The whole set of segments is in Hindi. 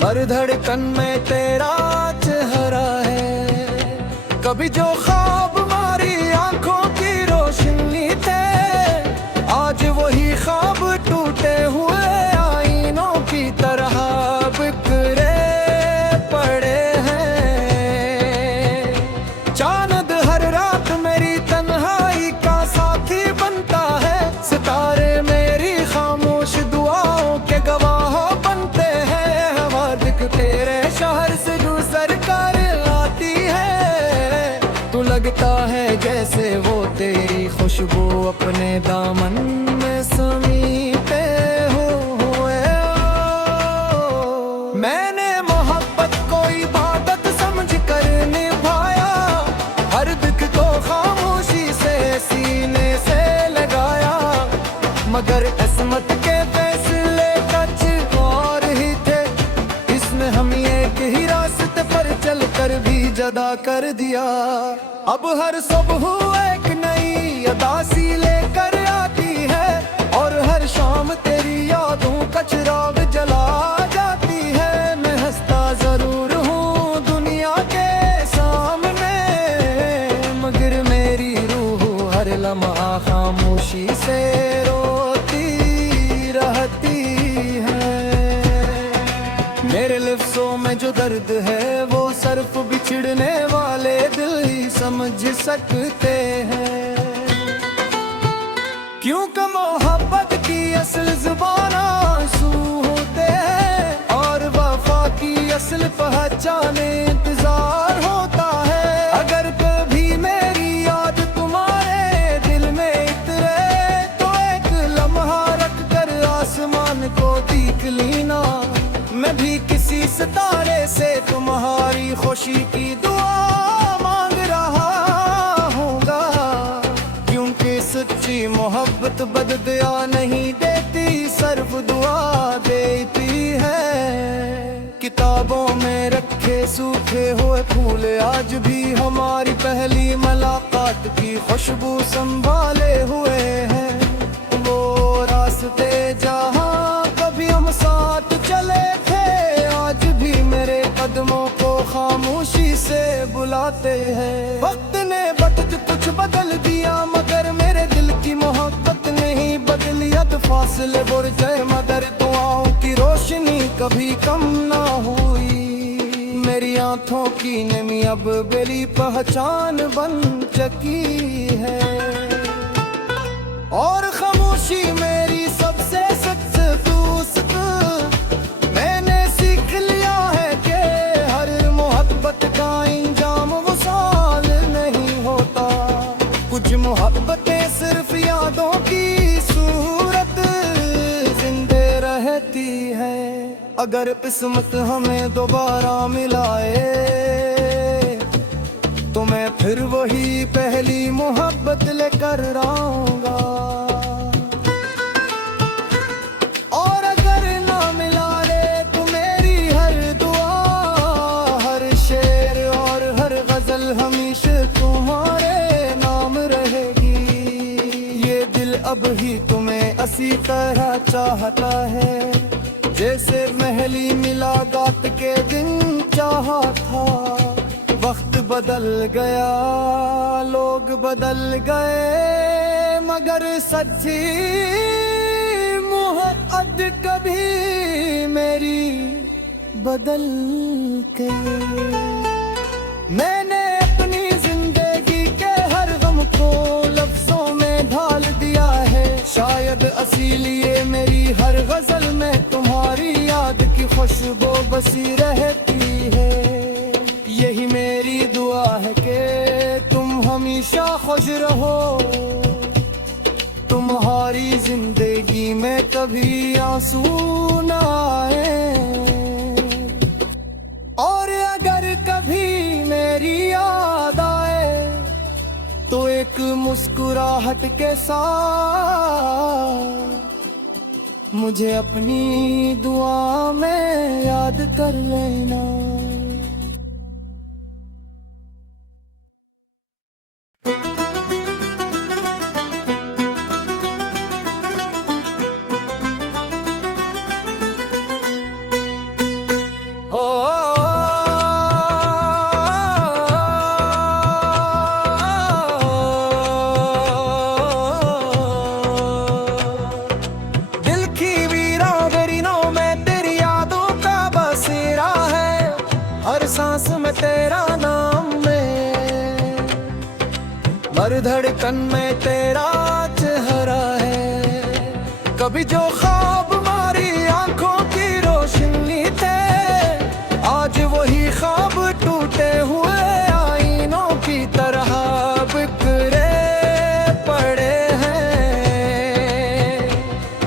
हर धड़कन में तेरा चेहरा है। कभी जो ख्वाब हमारी आंखों की रोशनी थे, आज वही ख्वाब टूटे हुए आईनों की तरह बिखरे पड़े हैं। चांद हर रात मेरी तन्हाई का साथी बनता है, सितारे मेरी खामोश दुआओं के गवाह बनते हैं। हवा दिख तेरे शहर से गुजर कर आती है, तू लगता है जैसे वो तेरी खुशबू अपने दामन में समीपे हुए हो। मैंने मोहब्बत को इबादत समझ कर निभाया, हर दुख को खामोशी से सीने से लगाया। मगर किस्मत के फैसले कुछ और ही थे, इसमें हम एक ही रास्ते पर चल कर भी जुदा कर दिया। अब हर सुबह एक नई अदासी लेकर आती है, और हर शाम तेरी यादों का चिराग जला जाती है। मैं हंसता जरूर हूँ दुनिया के सामने, मगर मेरी रूह हर लम्हा खामोशी से रोती रहती है। मेरे लफ्ज़ों में जो दर्द है वो सिर्फ बिछड़ने वाले दिल ही समझ सकते हैं। क्योंकि मोहब्बत की असल जुबान आंसू होते हैं, और वफा की असल पहचान इंतजार होता है। अगर कभी मेरी याद तुम्हारे दिल में उतरे, तो एक लम्हा रख कर आसमान को देख लेना। मैं भी किसी सितारे से तुम्हारी खुशी की दुआ मांग रहा हूँगा, क्योंकि सच्ची मोहब्बत बददुआ नहीं देती, सिर्फ दुआ देती है। किताबों में रखे सूखे हुए फूल आज भी हमारी पहली मुलाकात की खुशबू संभाले हुए हैं। वो रास्ते जहाँ कभी हम साथ चले थे, आज भी मेरे कदमों को खामोशी से बुलाते हैं। वक्त ने बहुत कुछ बदल दिया, मगर मेरे दिल की मोहब्बत नहीं बदली। तो फासले बढ़ गए मगर दुआओं की रोशनी कभी कम ना हुई। मेरी आंखों की नमी अब मेरी पहचान बन चुकी है, और खामोशी मेरी सबसे सख्त दोस्त। मैंने सीख लिया है कि हर मोहब्बत का इंजाम वसाल नहीं होता। कुछ मोहब्बतें सिर्फ यादों की सूरत जिंदे रहती है। अगर किस्मत हमें दोबारा मिलाए, तो मैं फिर वही पहली मोहब्बत लेकर आऊंगा। और अगर ना मिला रे तो मेरी हर दुआ, हर शेर और हर गजल हमेशा तुम्हारे नाम रहेगी। ये दिल अब ही तुम्हें इसी तरह चाहता है, जैसे महली मुलाकात के दिन चाहा था। वक्त बदल गया, लोग बदल गए, मगर सच्ची मोहब्बत कभी मेरी बदल के। मैंने अपनी जिंदगी के हर गम को लफ्जों में ढाल दिया है। शायद इसीलिए मेरी हर गजल में तुम्हारी याद की खुशबू बसी रहती है। यही मेरी दुआ है कि तुम हमेशा खुश रहो, तुम्हारी जिंदगी में कभी आंसू ना आए। और अगर कभी मेरी याद आए, तो एक मुस्कुराहट के साथ मुझे अपनी दुआ में याद कर लेना। हर धड़कन में तेरा चेहरा है। कभी जो ख्वाब हमारी आंखों की रोशनी थे, आज वही ख्वाब टूटे हुए आईनों की तरह बिखरे पड़े हैं।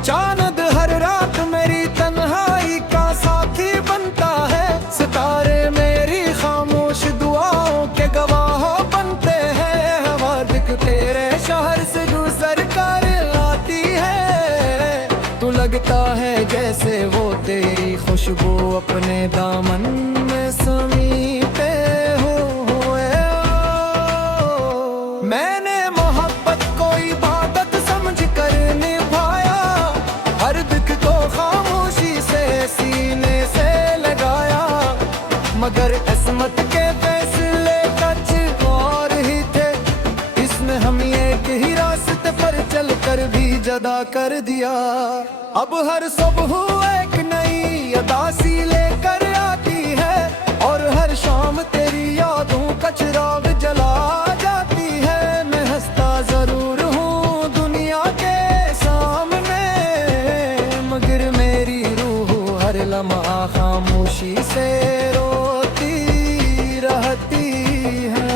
चांद हर रात मेरी तन्हाई का साथी बनता है, सितारे मेरी खामोश दुआओं के गवाह बनते हैं। हवा दिख तेरे शहर से गुजर कर आती है, तू लगता है जैसे वो तेरी खुशबू अपने दामन में समीपे हुए। मैंने मोहब्बत को इबादत समझ कर निभाया, हर दुख को खामोशी से सीने से लगाया। मगर किस्मत के फैसले कुछ और ही थे, इसने हम एक ही रास्ते पर चल कर भी जुदा कर दिया। अब हर सुबह एक नई अदासी लेकर आती है, और हर शाम तेरी यादों का चिराग जला जाती है। मैं हंसता जरूर हूँ दुनिया के सामने, मगर मेरी रूह हर लम्हा खामोशी से रोती रहती है।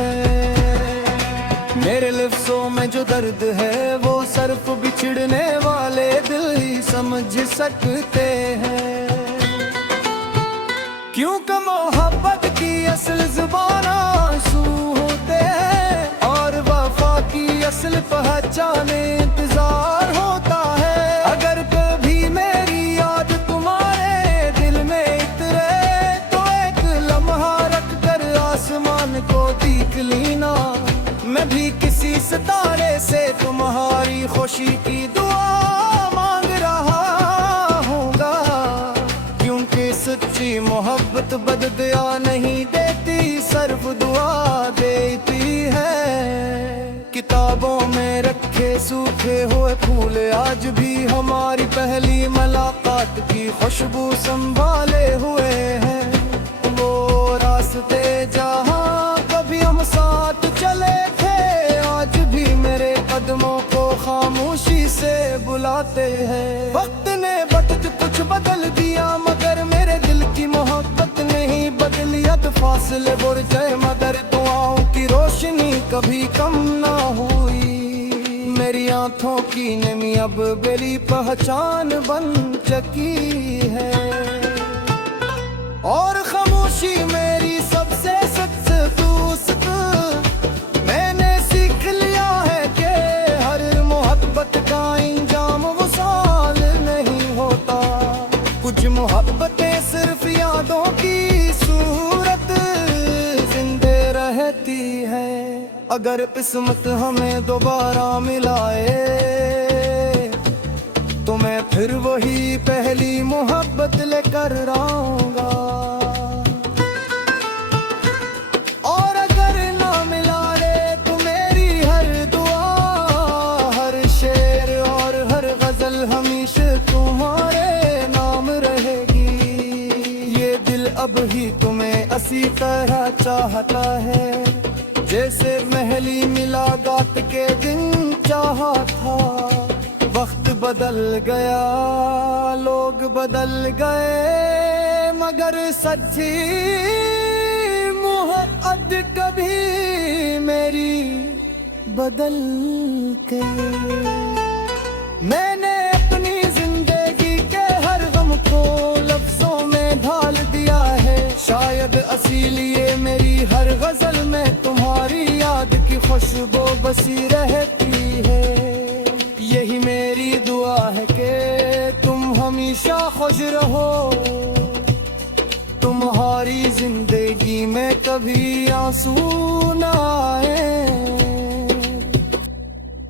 मेरे लफ्ज़ों में जो दर्द है वो सिर्फ बिछड़ने वाले दिल ही समझ सकते हैं। क्योंकि मोहब्बत की असल जुबान आंसू होते हैं, और वफा की असल पहचान इंतजार होता है। अगर कभी मेरी याद तुम्हारे दिल में उतरे, तो एक लम्हा रख कर आसमान को देख लेना। मैं भी किसी सितारे से तुम्हारी खुशी की दुआ मांग रहा हूँगा, क्योंकि सच्ची मोहब्बत बददुआ नहीं देती, सिर्फ दुआ देती है। किताबों में रखे सूखे हुए फूल आज भी हमारी पहली मुलाकात की खुशबू संभाले हुए हैं। वो रास्ते जहाँ कभी हम साथ चले थे, आज भी मेरे कदमों को खामोशी से बुलाते हैं। वक्त ने वक्त कुछ बदल दिया, मगर मेरे दिल की मोहब्बत नहीं बदलियत। फासले बुरजे मगर दुआओं की रोशनी कभी कम ना हुई। मेरी आंखों की नमी अब मेरी पहचान बन चुकी है, और खामोशी मेरी सबसे सख्त दोस्त। मैंने सीख लिया है कि हर मोहब्बत का इंजाम वसाल नहीं होता। कुछ मोहब्बतें सिर्फ यादों की सूरत जिंदे रहती है। अगर किस्मत हमें दोबारा मिलाए, तो मैं फिर वही पहली मोहब्बत लेकर आऊंगा। और अगर ना मिला रे, तो मेरी हर दुआ, हर शेर और हर गजल हमेशा तुम्हारे नाम रहेगी। ये दिल अब ही तुम्हें इसी तरह चाहता है, जैसे पहली मुलाकात के दिन चाहा था। वक्त बदल गया, लोग बदल गए, मगर सच्ची मोहब्बत कभी मेरी बदल के। मैंने अपनी जिंदगी के हर गम को लफ्जों में ढाल दिया है। शायद इसीलिए मेरी हर गजल में तुम्हारी याद की खुशबू बसी रहती है। यही मेरी दुआ है कि तुम हमेशा खुश रहो, तुम्हारी जिंदगी में कभी आंसू ना आए।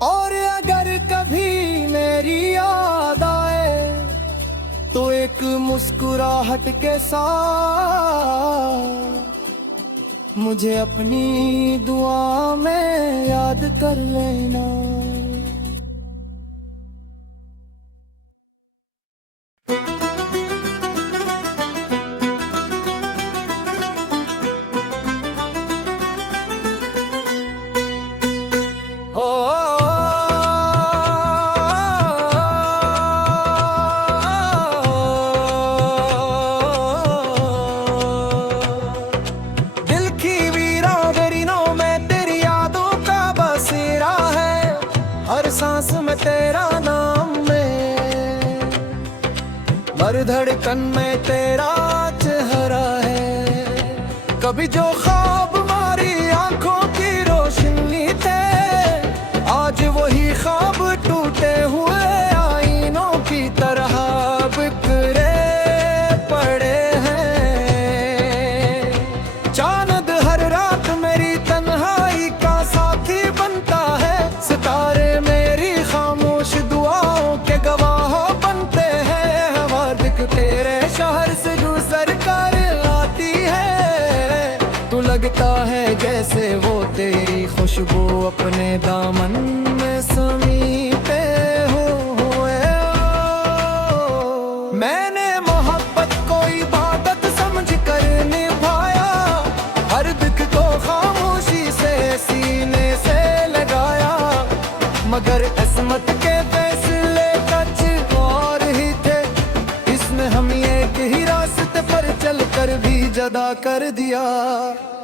और अगर कभी मेरी याद आए, तो एक मुस्कुराहट के साथ मुझे अपनी दुआ में याद कर लेना। हो जो ख्वाब हमारी आंखों की रोशनी थे, आज वही ख्वाब टूटे हुए आईनों की तरह बिखरे पड़े हैं। चांद हर रात मेरी तन्हाई का साथी बनता है, सितारे मेरी खामोश दुआओं के गवाह बनते हैं। हवा दिख तेरे शहर से गुजर कर आती है, तू लगता है जैसे वो तेरी खुशबू अपने दामन में समीपे हुए। मैंने मोहब्बत को इबादत समझ कर निभाया, हर दुख को खामोशी से सीने से लगाया, मगर किस्मत के फैसले कुछ और ही थे। इसने हम एक ही रास्ते पर चल कर भी जुदा कर दिया।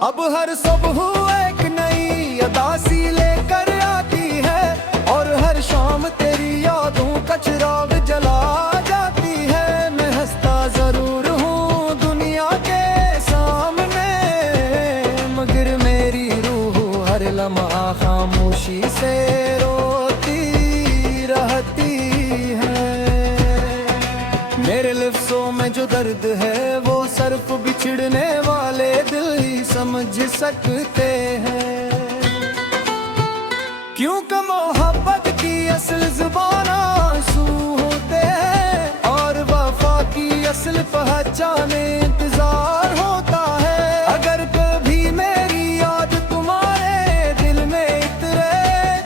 अब हर सुबह एक नई अदासी लेकर आती है, और हर शाम तेरी यादों का चिराग जला जाती है। मैं हंसता जरूर हूँ दुनिया के सामने, मगर मेरी रूह हर लम्हा खामोशी से रोती रहती है। मेरे लफ्ज़ों में जो दर्द है वो सिर्फ बिछड़ने वाले दिल ही समझ सकते हैं। क्योंकि मोहब्बत की असल ज़ुबान आंसू होते हैं, और वफा की असल पहचान इंतजार होता है। अगर कभी मेरी याद तुम्हारे दिल में उतरे,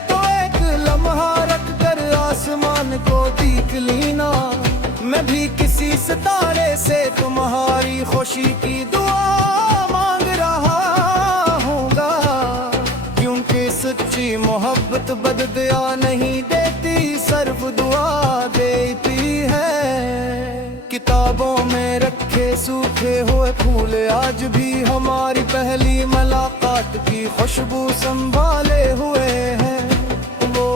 तो एक लम्हा रख कर आसमान को देख लेना। मैं भी किसी सितारे से तुम्हारी खुशी की दुआ मांग रहा हूँगा, क्योंकि सच्ची मोहब्बत बददुआ नहीं देती, सिर्फ दुआ देती है। किताबों में रखे सूखे हुए फूल आज भी हमारी पहली मुलाकात की खुशबू संभाले हुए हैं। वो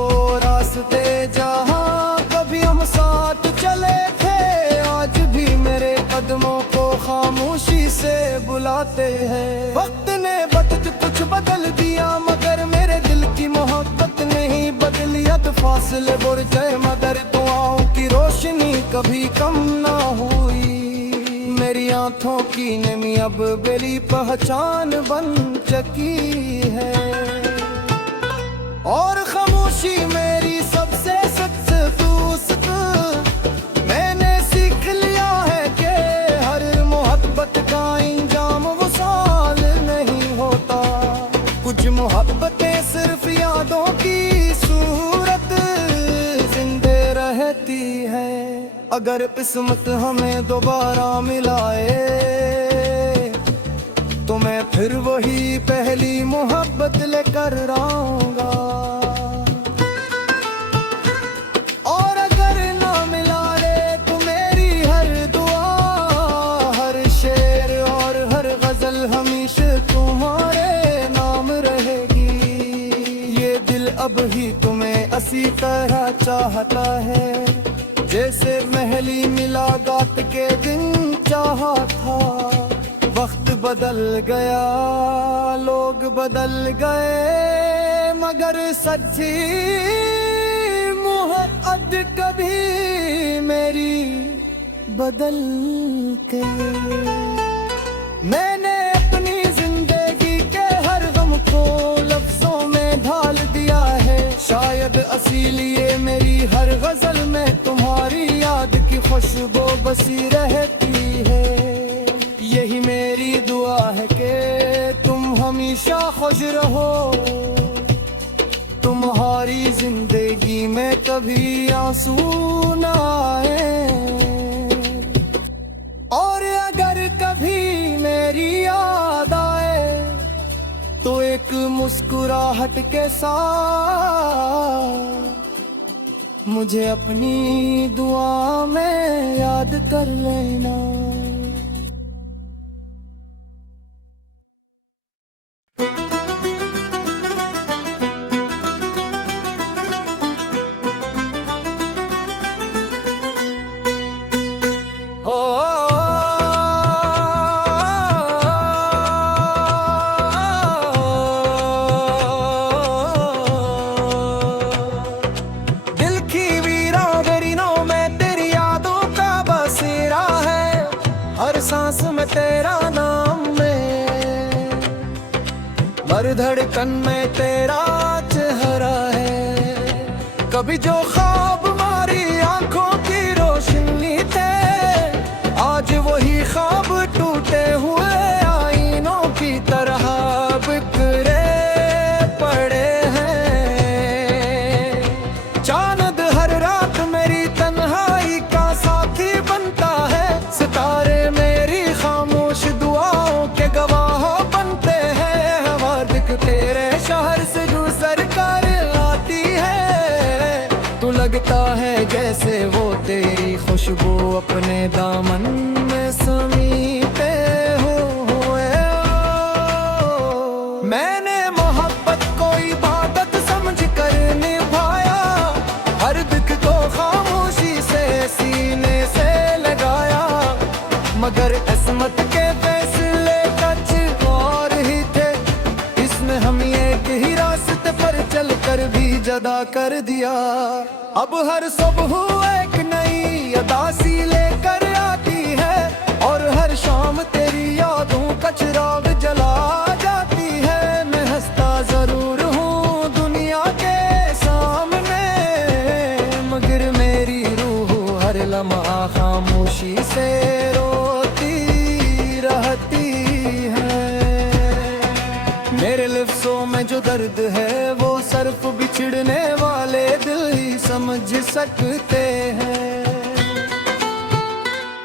रास्ते जहाँ कभी हम साथ चले थे, आज भी मेरे कदमों को खामोशी से बुलाते हैं। वक्त ने बहुत कुछ बदल दिया, मगर मेरे दिल की मोहब्बत नहीं बदली। तो फासले बढ़ गए मगर दुआओं की रोशनी कभी कम ना हुई। मेरी आंखों की नमी अब मेरी पहचान बन चुकी है, और खामोशी मेरी सबसे सच्ची दोस्त। मैंने सीख लिया है कि हर मोहब्बत का इंजाम वसाल नहीं होता। कुछ मोहब्बतें सिर्फ यादों की सूरत जिंदे रहती है। अगर किस्मत हमें दोबारा मिलाए, तो मैं फिर वही पहली मोहब्बत लेकर आऊंगा। और अगर ना मिला रे तो मेरी हर दुआ, हर शेर और हर गजल हमेशा तुम्हारे नाम रहेगी। ये दिल अब ही तुम्हें इसी तरह चाहता है, जैसे महली मुलाकात के दिन चाहा था। वक्त बदल गया, लोग बदल गए, मगर सच्ची मोहब्बत कभी मेरी बदल के। मैंने अपनी जिंदगी के हर गम को लफ्जों में ढाल दिया है। शायद इसीलिए मेरी हर गजल में तुम्हारी याद की खुशबू बसी रहती है। यही मेरी दुआ है कि तुम हमेशा खुश रहो, तुम्हारी जिंदगी में कभी आंसू ना आए। और अगर कभी मेरी याद आए, तो एक मुस्कुराहट के साथ मुझे अपनी दुआ में याद कर लेना। तेरा नाम में, हर धड़कन में तेरा चेहरा है। कभी जो ख्वाब हमारी आंखों की रोशनी थे, आज वही ख्वाब टूटे हुए आईनों की तरह बिखरे पड़े हैं। चांद हर रात मेरी तन्हाई का साथी बनता है, सितारे मेरी खामोश दुआओं के गवाह बनते हैं। हवा दिख तेरे शहर से गुजर कर आती है, तू लगता है जैसे वो तेरी खुशबू अपने दामन में समीपे हुए। मैंने मोहब्बत को इबादत समझ कर निभाया, हर दुख को खामोशी से सीने से लगाया। मगर किस्मत के फैसले कुछ और ही थे, इसने हम एक ही रास्ते पर चल कर भी जुदा कर दिया। अब हर सुबह एक नई अदासी लेकर आती है, और हर शाम तेरी यादों का चिराग जला जाती है। मैं हंसता जरूर हूँ दुनिया के सामने, मगर मेरी रूह हर लम्हा खामोशी से रोती रहती है। मेरे लफ्ज़ों में जो दर्द है वो सिर्फ बिछड़ने वाले दिल ही समझ सकते हैं।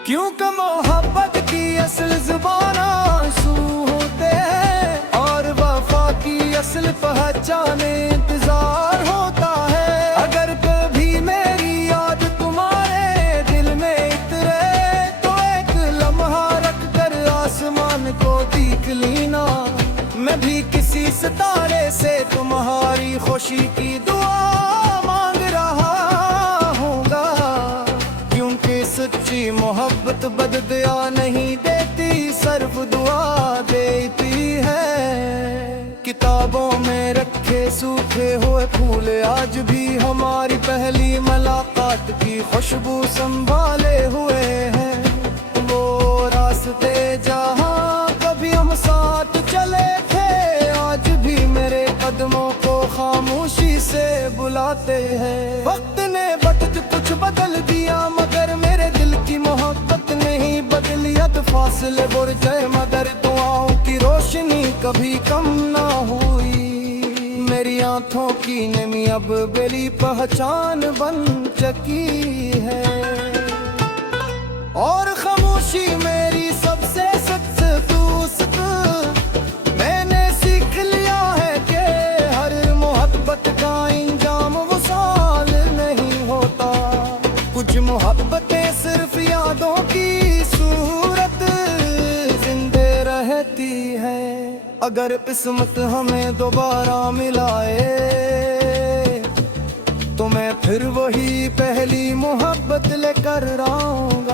क्योंकि मोहब्बत की असल ज़ुबान आंसू होते हैं, और वफा की असल पहचान इंतजार होता है। अगर कभी मेरी याद तुम्हारे दिल में उतरे, तो एक लम्हा रख कर आसमान को देख लेना। मैं भी किसी सितारे से तुम्हारी खुशी की दुआ मांग रहा हूँगा, क्योंकि सच्ची मोहब्बत बददुआ नहीं देती, सिर्फ दुआ देती है। किताबों में रखे सूखे हुए फूल आज भी हमारी पहली मुलाकात की खुशबू संभाले हुए हैं। वो रास्ते जहाँ कभी हम साथ चले थे, आज भी मेरे कदमों को खामोशी से बुलाते हैं। वक्त ने वक्त कुछ बदल दिया, मगर मेरे दिल की मोहब्बत नहीं बदलियत। फासले बुर जाए मगर दुआओं की रोशनी कभी कम ना हुई। मेरी आंखों की नमी अब मेरी पहचान बन चुकी है, और खामोशी मेरी सबसे सख्त दोस्त। मैंने सीख लिया है कि हर मोहब्बत का इंजाम वसाल नहीं होता। कुछ मोहब्बतें सिर्फ यादों की सूरत जिंदे रहती है। अगर किस्मत हमें दोबारा मिलाए, तो मैं फिर वही पहली मोहब्बत लेकर आऊं।